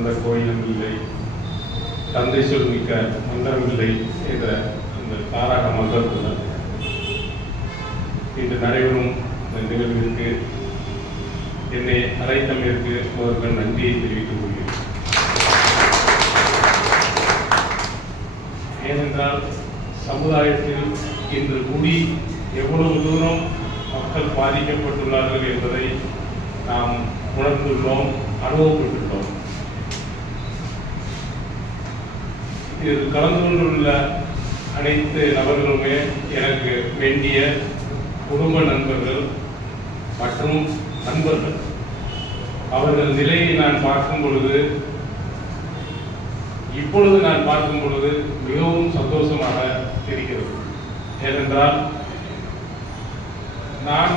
சிறந்த கோயிலும் இல்லை, தந்தை சொல் மிக்க மந்திரம் இல்லை என்ற அந்த தாரக மந்திரத்துடன் இன்று நடைபெறும் இந்த நிகழ்விற்கு என்னை அழைத்தமைக்கு முதல்கள் நன்றியை தெரிவித்துக் கொள்கிறேன். ஏனென்றால் சமுதாயத்தில் இன்று கூடி எவ்வளவு தூரம் மக்கள் பாதிக்கப்பட்டுள்ளார்கள் என்பதை நாம் உணர்ந்துள்ளோம், அனுபவப்பட்டுள்ளோம். இதில் கலந்து கொண்டுள்ள அனைத்து நபர்களுமே எனக்கு வேண்டிய குடும்ப நண்பர்கள் மற்றும் நண்பர்கள். அவர்கள் நிலையை நான் பார்க்கும் பொழுது, இப்பொழுது நான் பார்க்கும் பொழுது மிகவும் சந்தோஷமாக இருக்கிறது. ஏனென்றால் நான்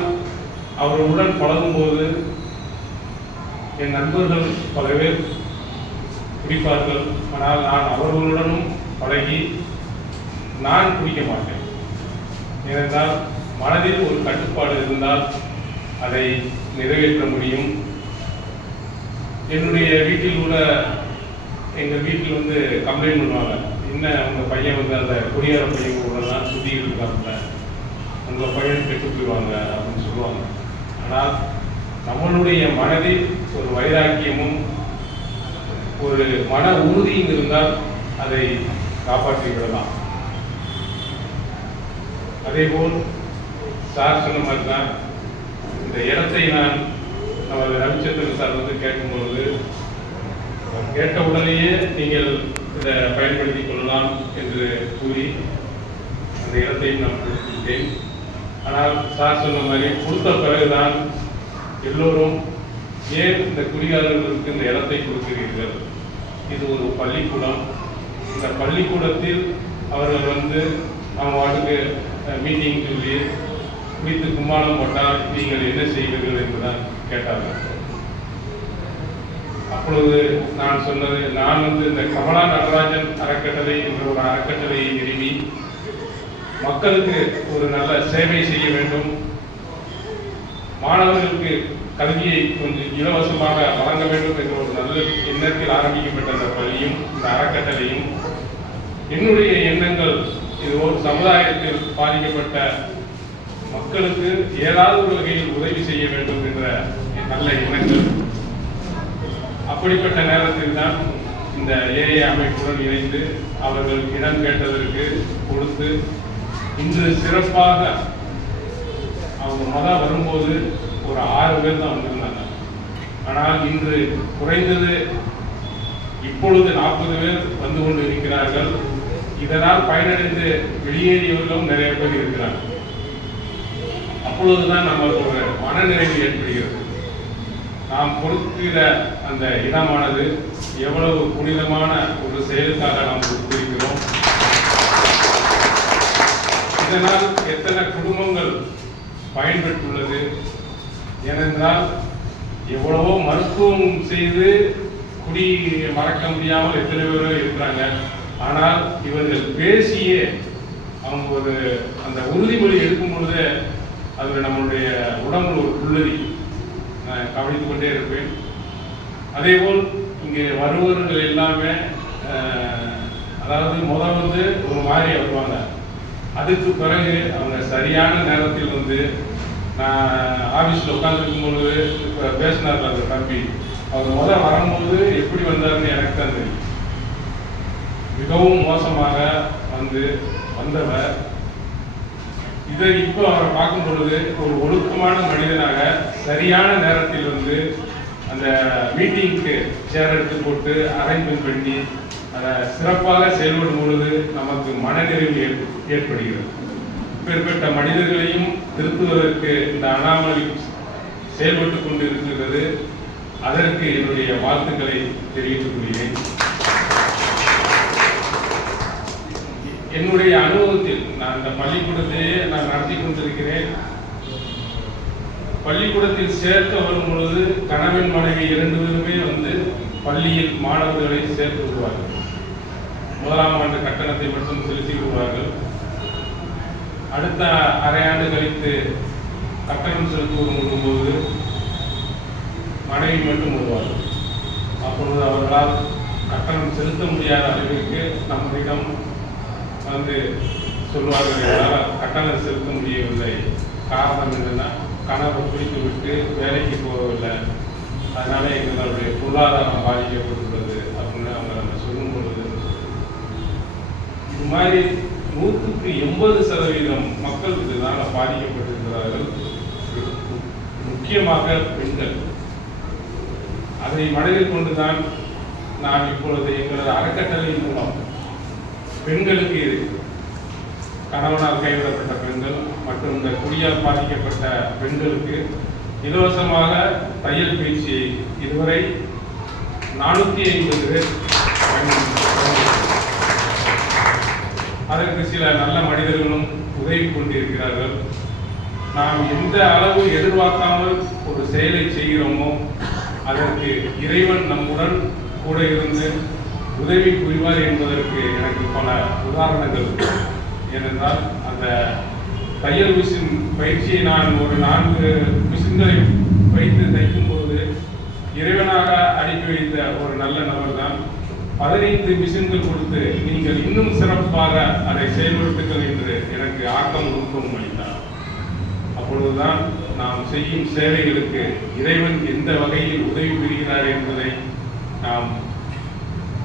அவர்களுடன் பழகும்போது என் நண்பர்கள் பல பேர் குடிப்பார்கள். ஆனால் நான் அவர்களுடனும் பழகி நான் குடிக்க மாட்டேன். ஏனென்றால் மனதில் ஒரு கட்டுப்பாடு இருந்தால் அதை நிறைவேற்ற முடியும். என்னுடைய வீட்டில் உள்ள எங்கள் வீட்டில் வந்து கம்ப்ளைண்ட் பண்ணுவாங்க, என்ன உங்கள் பையன் வந்து அந்த குடியார பையன் கூடலாம் சுற்றிக்கிட்டு இருக்காங்க, உங்கள் பையன் கெட்டு போயிடுவாங்க அப்படின்னு சொல்லுவாங்க. ஆனால் நம்மளுடைய மனதில் ஒரு வைராக்கியமும் ஒரு மன உறுதியும் இருந்தால் அதை காப்பாற்றி விடலாம். அதேபோல் சார் சொன்ன மாதிரி தான் இந்த இடத்தை நான் நமது ரவிச்சந்திரன் சார் வந்து கேட்கும்பொழுது கேட்ட உடனேயே நீங்கள் இதை பயன்படுத்திக் கொள்ளலாம் என்று கூறி அந்த இடத்தையும் நான் கொடுத்துவிட்டேன். ஆனால் சார் சொன்ன மாதிரி கொடுத்த பிறகுதான் எல்லோரும் ஏன் இந்த குடிகாரர்களுக்கு இந்த இடத்தை கொடுக்கிறீர்கள், இது ஒரு பள்ளிக்கூடம், இந்த பள்ளிக்கூடத்தில் அவர்கள் வந்து அவங்க வாட்டுக்கு மீட்டிங் சொல்லி குடித்து கும்மாளம் போட்டால் நீங்கள் என்ன செய்வீர்கள் என்றுதான் கேட்டார்கள். அப்பொழுது நான் சொன்னது, நான் வந்து இந்த கமலா நடராஜன் அறக்கட்டளை என்ற ஒரு அறக்கட்டளையை நிறுவி மக்களுக்கு ஒரு நல்ல சேவை செய்ய வேண்டும், மாணவர்களுக்கு கல்வியை கொஞ்சம் இலவசமாக வழங்க வேண்டும் என்ற ஒரு நல்ல எண்ணத்தில் ஆரம்பிக்கப்பட்ட அந்த பள்ளியும் இந்த அறக்கட்டளையும் என்னுடைய எண்ணங்கள் இது ஒரு சமுதாயத்தில் பாதிக்கப்பட்ட மக்களுக்கு ஏதாவது ஒரு வகையில் உதவி செய்ய வேண்டும் என்ற நல்ல எண்ணங்கள். அப்படிப்பட்ட நேரத்தில் தான் இந்த ஏஐ அமைப்புடன் இணைந்து அவர்கள் இடம் கேட்டதற்கு கொடுத்து இன்று சிறப்பாக அவங்க வரும்போது ஒரு 6 பேர் தான் வந்திருந்தாங்க. ஆனால் இன்று குறைந்தது இப்பொழுது 40 பேர் வந்து கொண்டு இருக்கிறார்கள். இதனால் பயனடைந்து வெளியேறியவர்களும் நிறைய பேர் இருக்கிறார்கள். அப்பொழுதுதான் நமக்கு ஒரு மனநிறைவு ஏற்படுகிறது. நாம் கொடுக்கிற அந்த இடமானது எவ்வளவு புனிதமான ஒரு செயலுக்காக நாம் கொடுத்திருக்கிறோம், இதனால் எத்தனை குடும்பங்கள் பயன்பெற்றுள்ளது. ஏனென்றால் எவ்வளவோ மருத்துவம் செய்து குடி மறக்க முடியாமல் எத்தனை பேரும் இருக்கிறாங்க. ஆனால் இவர்கள் பேசியே அவங்க ஒரு அந்த உறுதிமொழி எடுக்கும் பொழுது அதில் நம்மளுடைய உடம்புல ஒரு புல்லறி நான் கவனித்து கொண்டே இருப்பேன். அதேபோல் இங்கே வருவர்கள் எல்லாமே அதாவது வந்து ஒரு மாதிரி வருவாங்க. அதுக்கு பிறகு அவங்க சரியான நேரத்தில் வந்து நான் ஆஃபீஸில் உட்காந்துருக்கும் பொழுது இப்போ பேசினார் அந்த தம்பி, அவர் வரும்போது எப்படி வந்தார்னு எனக்கு தான் தெரியும். மிகவும் மோசமாக வந்தவர் இதை இப்போ அவரை பார்க்கும் பொழுது ஒரு ஒழுக்கமான மனிதனாக சரியான நேரத்தில் வந்து அந்த மீட்டிங்க்கு சேர் எடுத்து போட்டு அரேஞ்ச்மெண்ட் பண்ணி அதை சிறப்பாக செயல்படும் பொழுது நமக்கு மனநிறைவு ஏற்படுகிறது. இப்பேற்பட்ட மனிதர்களையும் திருத்துவதற்கு இந்த அண்ணாமலை செயல்பட்டு கொண்டு இருக்கிறது. அதற்கு என்னுடைய வாழ்த்துக்களை தெரிவித்துக் கொள்கிறேன். என்னுடைய அனுபவத்தில் நான் இந்த பள்ளிக்கூடத்தையே நான் நடத்தி கொண்டிருக்கிறேன். பள்ளிக்கூடத்தில் சேர்க்க வரும் பொழுது கணவன் மனைவி 2 பேருமே வந்து பள்ளியில் மாணவர்களை சேர்த்து விடுவார்கள். 1ஆம் ஆண்டு கட்டணத்தை மட்டும் செலுத்தி விடுவார்கள். அடுத்த அரை ஆண்டு கழித்து கட்டணம் செலுத்தி விடும்போது மனைவி மட்டும் விடுவார்கள். அப்பொழுது அவர்களால் கட்டணம் செலுத்த முடியாத அளவிற்கு நம்மிடம் வந்து சொல்வார்கள், என்னால் கட்டணம் செலுத்த முடியவில்லை. காரணம் என்னென்னா, கணவர் குடித்து விட்டு வேலைக்கு போகவில்லை, அதனால எங்களுடைய பொருளாதாரம் பாதிக்கப்பட்டுள்ளது அப்படின்னு அவங்க நம்ம சொல்லும் பொழுது, இது மாதிரி 180% மக்கள் இதனால் பாதிக்கப்பட்டிருக்கிறார்கள். முக்கியமாக பெண்கள். அதை மனதில் கொண்டுதான் நான் இப்பொழுது எங்களது அறக்கட்டளையின் மூலம் பெண்களுக்கு, கணவனால் கைவிடப்பட்ட பெண்கள் மற்றும் இந்த குடியால் பாதிக்கப்பட்ட பெண்களுக்கு இலவசமாக தையல் பயிற்சியை இதுவரை 450 பேர் அதற்கு சில நல்ல மனிதர்களும் உதவி கொண்டிருக்கிறார்கள். நாம் எந்த அளவு எதிர்பார்க்காமல் ஒரு செயலை செய்கிறோமோ அதற்கு இறைவன் நம்முடன் கூட இருந்து உதவி புரிவார் என்பதற்கு எனக்கு பல உதாரணங்கள். ஏனென்றால் அந்த தையல் மிஷின் பயிற்சியை நான் ஒரு 4 மிஷின்களை வைத்து தைக்கும் போது இறைவனாக அனுப்பி வைத்த ஒரு நல்ல நபர் தான் 15 மிஷின்கள் கொடுத்து நீங்கள் இன்னும் சிறப்பாக அதை செயல்படுத்துங்கள் என்று எனக்கு ஆக்கம் ஊக்கம் அளித்தார். அப்பொழுதுதான் நாம் செய்யும் சேவைகளுக்கு இறைவன் எந்த வகையில் உதவி புரிகிறார் என்பதை நாம்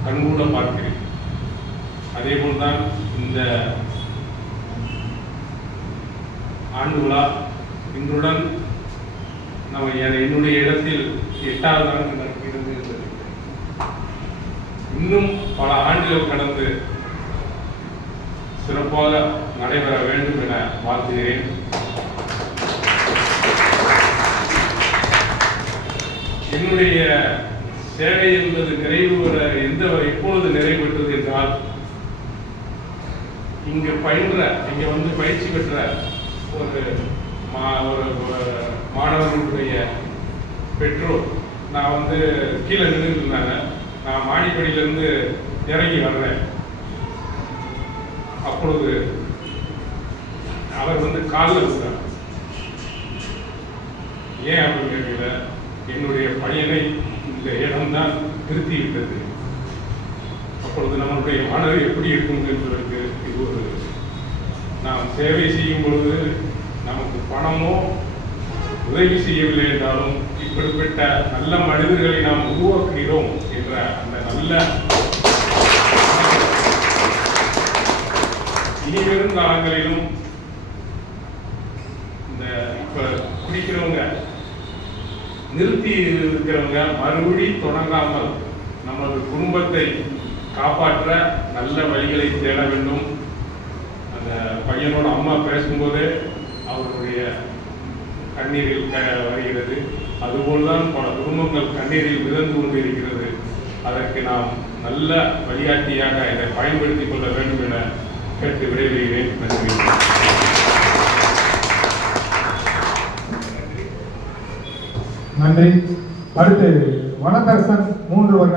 கண்கூட பார்க்கிறேன். அதேபோல்தான் இந்த ஆண்டு விழா இன்றுடன் நம்ம என்னுடைய இடத்தில் 8வது ஆண்டு நடக்கிறது. இன்னும் பல ஆண்டுகள் கடந்து சிறப்பாக நடைபெற வேண்டும் என வாழ்த்துகிறேன். என்னுடைய சேவை என்பது நிறைவு எப்பொழுது நிறைவேற்றது என்றால், இங்கு வந்து பயிற்சி பெற்ற ஒரு மாணவர்களுடைய பெற்றோர் நான் வந்து கீழே நின்று இருந்தாங்க. நான் மாடிப்படியிலிருந்து இறங்கி வர்றேன். அப்பொழுது அவர் வந்து காலில் இருந்தார். ஏன் அப்படின்னு கேட்கல, என்னுடைய பையனை இந்த இடம்தான் நிறுத்திவிட்டது. அப்பொழுது நம்மளுடைய மனது எப்படி இருக்கும் என்பதற்கு இது ஒரு, நாம் சேவை செய்யும் பொழுது நமக்கு பணமோ உதவி செய்யவில்லை என்றாலும் இப்படிப்பட்ட நல்ல மனிதர்களை நாம் உருவாக்குகிறோம் என்ற அந்த நல்ல இனிவரும் காலங்களிலும் இந்த இப்ப குடிக்கிறவங்க நிறுத்தி இருக்கிறவங்க மறுபடி தொடங்காமல் நமது குடும்பத்தை காப்பாற்ற நல்ல வழிகளை தேட வேண்டும். அந்த பையனோட அம்மா பேசும்போது அவருடைய கண்ணீரில் வருகிறது. அதுபோல்தான் பல குடும்பங்கள் கண்ணீரில் மிதந்து கொண்டிருக்கிறது. அதற்கு நாம் நல்ல வழிகாட்டியாக இதை பயன்படுத்திக் கொள்ள வேண்டும் என கேட்டு விடைபெறுகிறேன். நன்றி. நன்றி. அடுத்து வனதர்சன் 3 வருடம்